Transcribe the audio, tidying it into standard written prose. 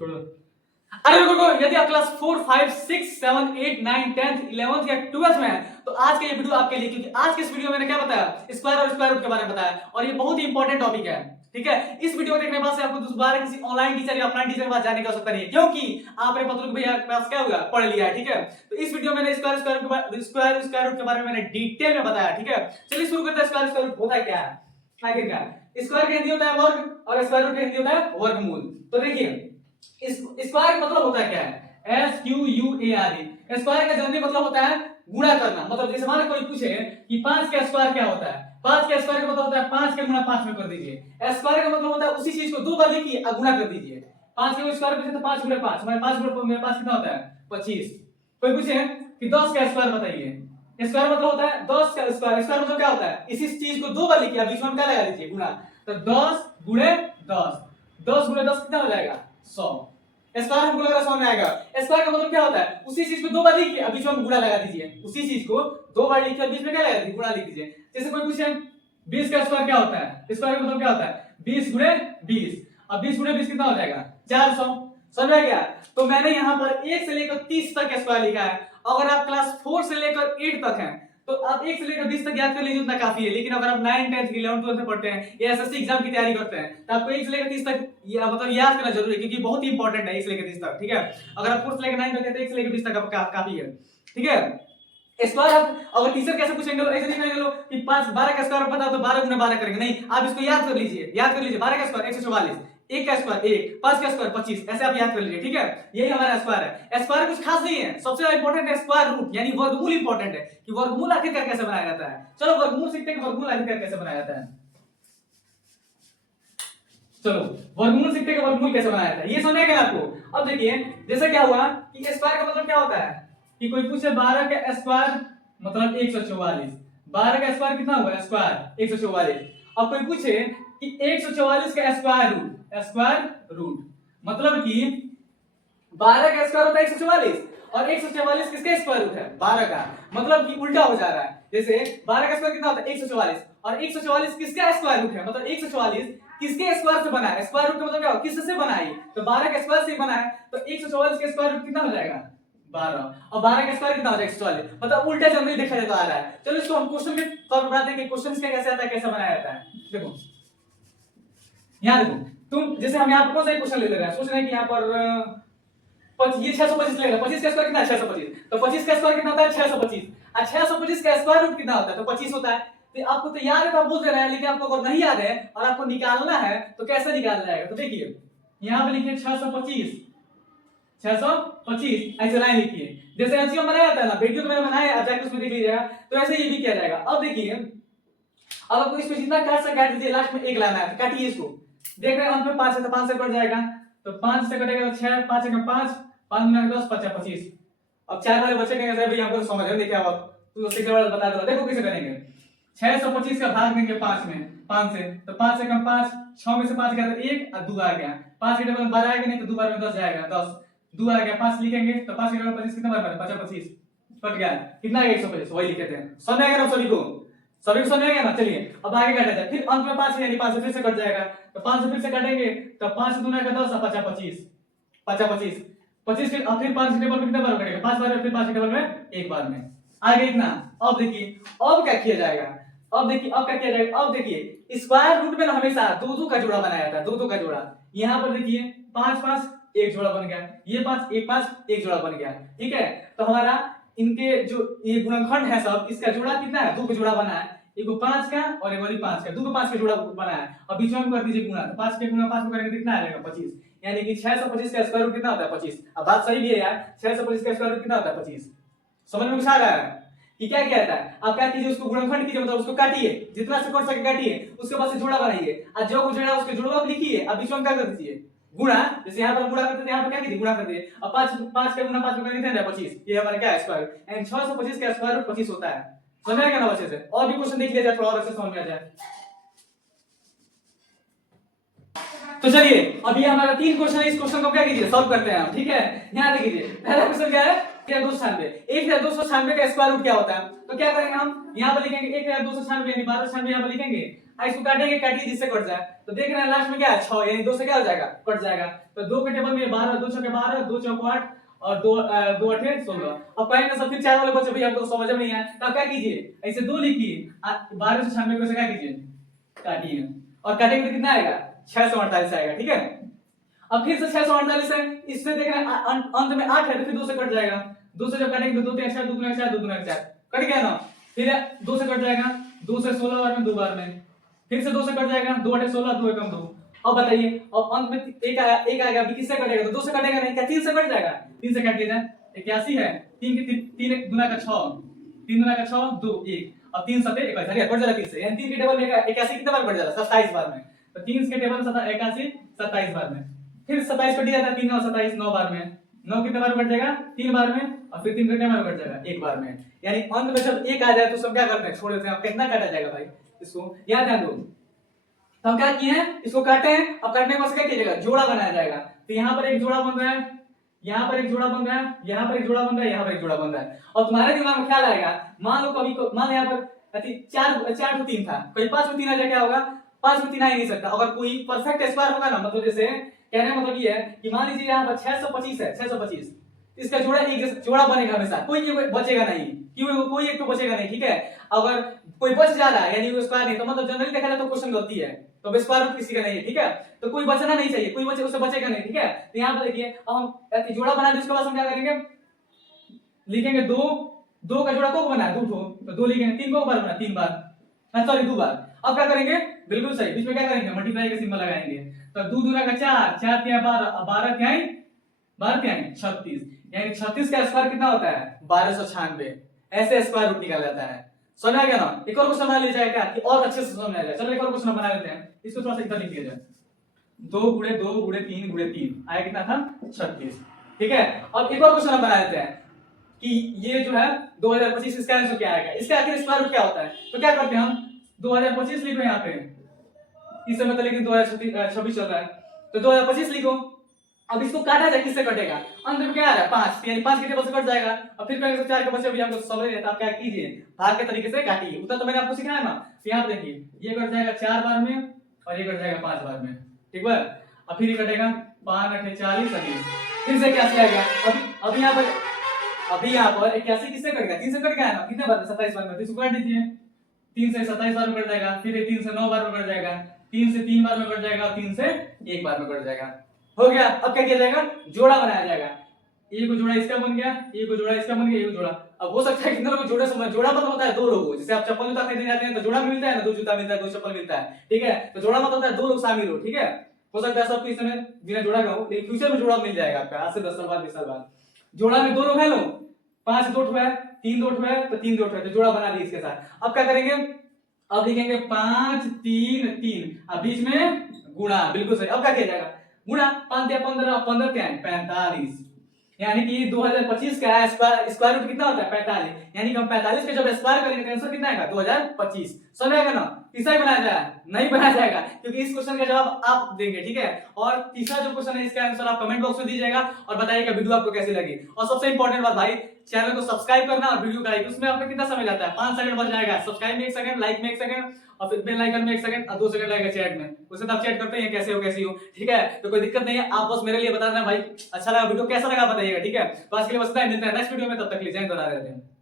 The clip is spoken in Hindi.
अरे रुको, यदि आप क्लास 4, 5, 6, 7, 8, 9, 10th, 11th या 12th में है तो आज का ये वीडियो आपके लिए, क्योंकि आज के इस वीडियो में मैंने क्या बताया, स्क्वायर और स्क्वायर रूट के बारे में बताया और ये बहुत ही इंपॉर्टेंट टॉपिक है। ठीक है, इस वीडियो को देखने के बाद से आपको दोबारा किसी ऑनलाइन टीचर या ऑफलाइन टीचर के पास जाने की आवश्यकता नहीं है, क्योंकि आपने पत्र भैया के पास क्या होगा पढ़ लिया है। ठीक है, तो इस वीडियो में मैंने स्क्वायर स्क्वायर रूट के बारे में मैंने डिटेल में बताया। ठीक है, चलिए शुरू करते हैं। स्क्वायर स्क्वायर रूट होता क्या है, आखिर क्या है। स्क्वायर का हिंदी होता है वर्ग और स्क्वायर रूट का हिंदी होता है वर्गमूल। तो देखिए, इस स्क्वायर का मतलब होता है क्या है, SQUARE। स्क्वायर का जनरली मतलब होता है गुणा करना। मतलब जैसे हमारे कोई पूछे कि 5 का स्क्वायर क्या होता है, 5 का स्क्वायर का मतलब होता है 5 के गुणा 5 में कर दीजिए। स्क्वायर का मतलब होता है उसी चीज को दो बार लिखिए और गुणा कर दीजिए। 5 के स्क्वायर पूछे तो 5 गुणे 5, हमारे 5 गुणे मेरे पास कितना होता है 25। कोई पूछे कि 10 का स्क्वायर बताइए। स्क्वायर मतलब होता है 10 का स्क्वायर। स्क्वायर मतलब क्या होता है, इसी चीज को दो बार लिखिए, बीच में क्या लगा दीजिए गुणा। तो 10 गुणे 10, 10 गुणे 10 कितना हो जाएगा 100। स्क्वायर हमको लग रहा है समझ में आएगा। स्क्वायर का मतलब क्या होता है, उसी चीज को दो बार लिखिए बीच में गुणा लगा दीजिए। उसी चीज को दो बार लिखिए बीच में क्या लगा दीजिए गुणा लिख दीजिए। जैसे कोई पूछे 20 का स्क्वायर क्या होता है, स्क्वायर का मतलब क्या होता है 20 गुणे 20। अब 20 गुणे 20 कितना हो जाएगा 400। समझ में गया। तो मैंने यहाँ पर 1 से लेकर 30 तक स्क्वायर लिखा है। अगर आप क्लास 4 से लेकर 8 तक हैं तो आप 1 से लेकर 20 तक याद कर लीजिए, उतना काफी है। लेकिन अगर आप 9, 10, 11, 12 में पढ़ते हैं या एसएससी एग्जाम की तैयारी करते हैं तो आपको 1 से लेकर 30 तक मतलब याद करना जरूरी है, क्योंकि बहुत ही इंपॉर्टेंट है 1 से लेकर 30 तक। ठीक है, अगर आप 4 से लेकर 9 तक हैं तो 1 से लेकर 20 तक आपका काफी है। ठीक है, स्क्वायर अगर टीचर कैसे पूछेंगे ऐसे नहीं करेंगे कि 5 12 का स्क्वायर पता तो 12 गुणे 12 करेंगे, नहीं, आप इसको याद कर लीजिए। 12 का स्क्वायर 144, 1 का स्क्वायर 1, 5 का स्क्वायर 25, ऐसे आप याद कर लीजिए। ठीक है, यही हमारा स्क्वायर है। स्क्वायर कुछ खास नहीं है, सबसे ज्यादा इंपॉर्टेंट है स्क्वायर रूट यानी वर्गमूल इंपॉर्टेंट है कि वर्गमूल आखिरकार कैसे बनाया जाता है। चलो वर्गमूल सीखते हैं कि वर्गमूल आखिरकार कैसे बनाया जाता है। चलो वर्गमूल सीखते हैं कि वर्गमूल कैसे बनाया जाता है, ये समझेगा आपको। अब देखिए जैसे क्या हुआ कि स्क्वायर का मतलब क्या होता है कि कोई पूछे 12 का स्क्वायर मतलब 144। 12 का स्क्वायर कितना हुआ स्क्वायर 144। अब कोई पूछे कि 144 का स्क्वायर रूट मतलब कि 12 का स्क्वायर होता है 144 और 144 किसका स्क्वायर रूट है 12 का। मतलब कि उल्टा हो जा रहा है। जैसे 12 का स्क्वायर कितना होता है 144 और 144 किसका स्क्वायर रूट है, मतलब 144 किसके स्क्वायर से बना है। स्क्वायर रूट का मतलब क्या हो, किससे बना है, तो 12 का स्क्वायर से बना है। तो 144 का स्क्वायर रूट कितना हो जाएगा 12 और 12 का स्क्वायर कितना हो जाएगा 144। मतलब उल्टा जनरली देखा जाता आ रहा है। चलो इसको हम क्वेश्चन के तौर पर बनाते हैं कि क्वेश्चन कैसे आता है, कैसे बनाया जाता है। देखो यहाँ देखो, तुम जैसे हम यहाँ पर कौन सा क्वेश्चन ले रहे हैं, सोच रहे हैं कि यहाँ पर ये 625 लेगा। 25 का स्क्वायर कितना है 625, तो 25 का स्क्वायर कितना होता है 625 और 625 का स्क्वायर रूट कितना होता है तो 25 होता है। तो आपको तो याद है तो आप बोल दे रहे हैं, लेकिन आपको अगर नहीं याद है और आपको निकालना है तो कैसे निकाला जाएगा। तो देखिए यहाँ पे लिखिए 625 ऐसे लाइन लिखिए जैसे एलसीएम बनाया जाता है ना, वीडियो तो मैंने बनाया है, जाके उसमें देख लीजिएगा। तो ऐसे ये भी किया जाएगा। अब देखिए, अब आपको इसमें जितना काट सकते काट दीजिए, लास्ट में एक लाना है, काटिए इसको। देख रहे हैं अंत में 5 से 5 से कट जाएगा, तो 5 से कटेगा तो 6, 5 से 5, 5 में 10, 5 25। अब 4 वाले बच्चे कहेंगे सर भैया हमको तो समझ नहीं क्या हुआ, तू सीखने वाला बता दो। देखो कैसे करेंगे, 625 का भाग देंगे 5 में, 5 से तो 5 से कम 5, 6 में से 5 गया तो 1 और 2 आ गया। 5 के डबल 12 आएगा, नहीं तो 2 बार में 10 जाएगा, 10 2 आ गया। 5 लिखेंगे तो 5 के डबल 25 कितना बार बना 25 कट गया, कितना आ गया 125, वही लिखे थे। समझ आएगा ना सभी को, सभी को समझ आएगा ना। चलिए अब आगे काटा जाए, फिर अंत में 5 यानी 5 से फिर से कट जाएगा, तो 5 से फिर से काटेंगे तो 5 से 2 आएगा 10 और 25 25 25 के अब फिर 5 के टेबल में कितने बार कटेगा 5 बार, फिर 5 के टेबल में एक बार में आगे इतना। अब देखिए अब क्या किया जाएगा, अब देखिए अब क्या किया जाएगा। अब देखिए स्क्वायर रूट में हमेशा दो दो का जोड़ा बनाया जाता है, दो दो का जोड़ा। यहाँ पर देखिए 5 5 एक जोड़ा बन गया, ये 5 1 5 एक जोड़ा बन गया। ठीक है, तो हमारा इनके जो ये गुणनखंड है सब, इसका जोड़ा कितना है 2 का जोड़ा बना है, एगो 5 का और एगो 5 का, 2 को 5 का जोड़ा बना है। अब बीच में कर दीजिए गुणा, तो 5 के गुणा 5 को करेंगे कितना आएगा 25, यानी कि 625 का स्क्वायर रूट कितना होता है 25। अब बात सही भी है यार, 625 का स्क्वायर रूट कितना होता है 25। समझ में कुछ आ रहा है कि क्या क्या था। आप क्या कीजिए, उसको गुणनखंड कीजिए, मतलब उसको काटिए, जितना से कट सके काटिए, उसके बाद से जोड़ा बनाइए और जो जोड़ा उसके जोड़ा लिखिए। अब बीच में क्या कर दीजिए गुणा, जैसे यहाँ पर गुणा करते थे यहाँ पर क्या कीजिए गुणा कर दिए। अब 5 5 का गुणा 5 में करेंगे 25, ये हमारा क्या है स्क्वायर, एंड 625 का स्क्वायर रूट 25 होता है। समझ में आएगा ना अच्छे से। और भी क्वेश्चन देख लिया जाए थोड़ा और अच्छे समझ में आ जाए। तो चलिए अभी हमारा 3 क्वेश्चन है, इस क्वेश्चन को क्या कीजिए सॉल्व करते हैं हम। ठीक है, यहाँ देखिए पहला क्वेश्चन क्या है 1296 का स्क्वायर रूट क्या होता है। तो क्या करेंगे हम यहाँ पर लिखेंगे 1296 यानी 1296 यहाँ पर लिखेंगे इसको काटेंगे, काटिए जिससे कट जाए। तो देख रहे हैं लास्ट में क्या है 6, यानी 2 से क्या हो जाएगा, कट जाएगा। तो 2 के टेबल में 12, 2 छके 12, 2 चौको 8 और 2 2 8 16। अब कहेंगे सब फिर 4 वाले बच्चे भैया आपको समझ में नहीं आया, तो क्या कीजिए, ऐसे 2 लिखिए, 1296 को से क्या कीजिए, काटिए, और काटेंगे तो कितना आएगा 648 आएगा। ठीक है, अब फिर से 648 है, इससे देख रहे हैं अंत में 8 है, तो फिर 2 से कट जाएगा। 2 से जब काटेंगे तो 2 3 4, 2 3 4, 2 3 4, कट गया ना। फिर 2 से कट जाएगा, 2 से 16 बार में 2 बार में, फिर से 2 से कट जाएगा, 2 8 16, 2 1 2। अब बताइए, अब अंत में एक आएगा, अभी किससे कटेगा, तो 2 से कटेगा नहीं, क्या 3 से कट जाएगा, 3 से काट दिया जाए, 81 है, 3 की 3 गुना का 6, 3 गुना का 6 2 1, अब 3 7 21 है, कट जाएगा 3 से, यानी 3 के टेबल में 81 कितने बार कट जाएगा, 27 बार में। तो 3 के टेबल 81 27 बार में, फिर 27 कट जाता है, 3 9 27 9 बार में, 9 कितने बार कट जाएगा, 3 बार में, और फिर 3 कितने बार कट जाएगा, 1 बार में। यानी अंत में जब 1 आ जाए तो सब क्या करते हैं, छोड़ देते हैं। अब कितना काटा जाएगा भाई, इसको याद ध्यान दो। तो हम क्या किए हैं, इसको काटे हैं, अब काटने के बाद क्या कीजिएगा, जोड़ा बनाया जाएगा। तो यहाँ पर एक जोड़ा बन रहा है, यहाँ पर एक जोड़ा बन रहा है, यहाँ पर एक जोड़ा बन रहा है, यहाँ पर एक जोड़ा बन रहा है। और तुम्हारे दिमाग में ख्याल आएगा, मान लो कभी मान यहाँ पर 4 तो 3 था, कहीं 5 में 3 आ जाए, क्या होगा, 5 में 3 आ ही नहीं सकता। अगर कोई परफेक्ट स्क्वायर होगा ना, मतलब जैसे कहने का मतलब ये है कि मान लीजिए यहाँ पर 625 है, 625, इसका जोड़ा एक जैसा जोड़ा बनेगा हमेशा, कोई बचेगा नहीं, क्यों, कोई एक तो बचेगा नहीं। ठीक है, अगर कोई बच जा रहा है यानी वो स्क्वायर नहीं, तो मतलब जनरली देखा जाए तो क्वेश्चन गलती है, तो स्क्वायर रूट किसी का नहीं है। ठीक है, तो कोई बचना नहीं चाहिए, कोई उससे बचेगा नहीं। ठीक है, तो यहाँ पर देखिए, अब हम जोड़ा बना दें, उसके बाद हम क्या करेंगे, लिखेंगे 2 का जोड़ा को बना है 2 तो 2 लिखेंगे, 3 को बार बना 3 बार, सॉरी 2 बार। अब क्या करेंगे, बिल्कुल सही, बीच में क्या करेंगे, मल्टीप्लाई का सिंबल लगाएंगे। तो 2 दूना का 4, 4 तिहाई 12, 12 तिहाई 36, यानी 36 का स्क्वायर कितना होता है, 1296। ऐसे स्क्वायर रूट निकाला जाता है। समझ आ गया ना। एक और क्वेश्चन बना लिया जाए क्या, कि और अच्छे से समझ आ जाए। चलो एक और क्वेश्चन बना लेते हैं, इसको थोड़ा सा इधर लिख लिया जाए। 2 गुणे 2 गुणे 3 गुणे 3 आया कितना था, 36। ठीक है, अब एक और क्वेश्चन हम बना लेते हैं कि ये जो है 2025, इसका आंसर क्या आएगा, इसका आखिर स्क्वायर रूट क्या होता है। तो क्या करते हैं हम, 2025 लिखो यहाँ पे, इस समय तो लेकिन 2026 चल रहा है, तो 2025 लिखो। अब इसको काटा जाए, किससे कटेगा, अंत में क्या आ रहा है 5, यानी 5 के टेबल से कट जाएगा। अब फिर कहेंगे 4 के बच्चे भी हमको समझ नहीं आता, आप क्या कीजिए, भाग के तरीके से काटिए। उतना तो मैंने आपको सिखाया ना। तो यहाँ पे देखिए, ये कट जाएगा 4 बार में, और ये कट जाएगा 5 बार में। ठीक है, अब फिर ये कटेगा 5 8 40 फिर से 81 आ गया। अभी यहाँ पर 81 किससे कट गया, 3 से कट गया ना, कितने बार में, 27 बार में। तो इसको काट दीजिए, 3 से 27 बार में कट जाएगा, फिर 3 से 9 बार में कट जाएगा, 3 से 3 बार में कट जाएगा, 3 से 1 बार में कट जाएगा। हो गया। अब क्या किया जाएगा, जोड़ा बनाया जाएगा। एक को जोड़ा इसका बन गया, एक को जोड़ा इसका बन गया, एक को जोड़ा। अब हो सकता है कितने लोग जोड़े समझ, जोड़ा मतलब होता है 2 लोग, जैसे आप चप्पल जूता खरीदने जाते हैं तो जोड़ा मिलता है ना, 2 जूता मिलता है, 2 चप्पल मिलता है। ठीक है, तो जोड़ा मतलब होता है 2 लोग शामिल हो। ठीक है, हो सकता है सबको इस समय बिना जोड़ा का हो, लेकिन फ्यूचर में जोड़ा मिल जाएगा आपका, आज से 10 साल बाद 20 साल बाद। जोड़ा में 2 लोग है, लो 5 2 है, 3 2 है, तो 3 2 है, तो जोड़ा बना दिए इसके साथ। अब क्या करेंगे, अब लिखेंगे 5 3 3, अब बीच में गुणा, बिल्कुल सही। अब क्या किया जाएगा, गुणा, 5 या 15, 15 क्या है 45, यानी कि 2025 का स्क्वायर रूट कितना होता है 45, यानी कि हम 45 के जब स्क्वायर करेंगे तो आंसर कितना आएगा 2025। समझ आएगा ना। तीसरा ही बनाया जाए, नहीं बनाया जाएगा, क्योंकि इस क्वेश्चन का जवाब आप देंगे। ठीक है, और तीसरा जो क्वेश्चन है इसका आंसर आप कमेंट बॉक्स में दीजिएगा और बताइएगा वीडियो आपको कैसी लगी। और सबसे इंपॉर्टेंट बात भाई, चैनल को सब्सक्राइब करना और वीडियो का लाइक, उसमें आपको कितना समय लगता है, 5 सेकंड बच जाएगा। सब्सक्राइब में 1 सेकंड, लाइक में 1 सेकंड, और फिर बेल आइकन में 1 सेकंड, और 2 सेकंड लगेगा चैट में, उससे आप चैट करते हैं कैसे हो कैसी हो। ठीक है, तो कोई दिक्कत नहीं है, आप बस मेरे लिए बता देना भाई अच्छा लगा वीडियो, कैसा लगा बताइएगा। ठीक है, तो आज के लिए बस इतना ही, मिलते हैं नेक्स्ट वीडियो में, तब तक के लिए जय हिंद, दोबारा रहते हैं।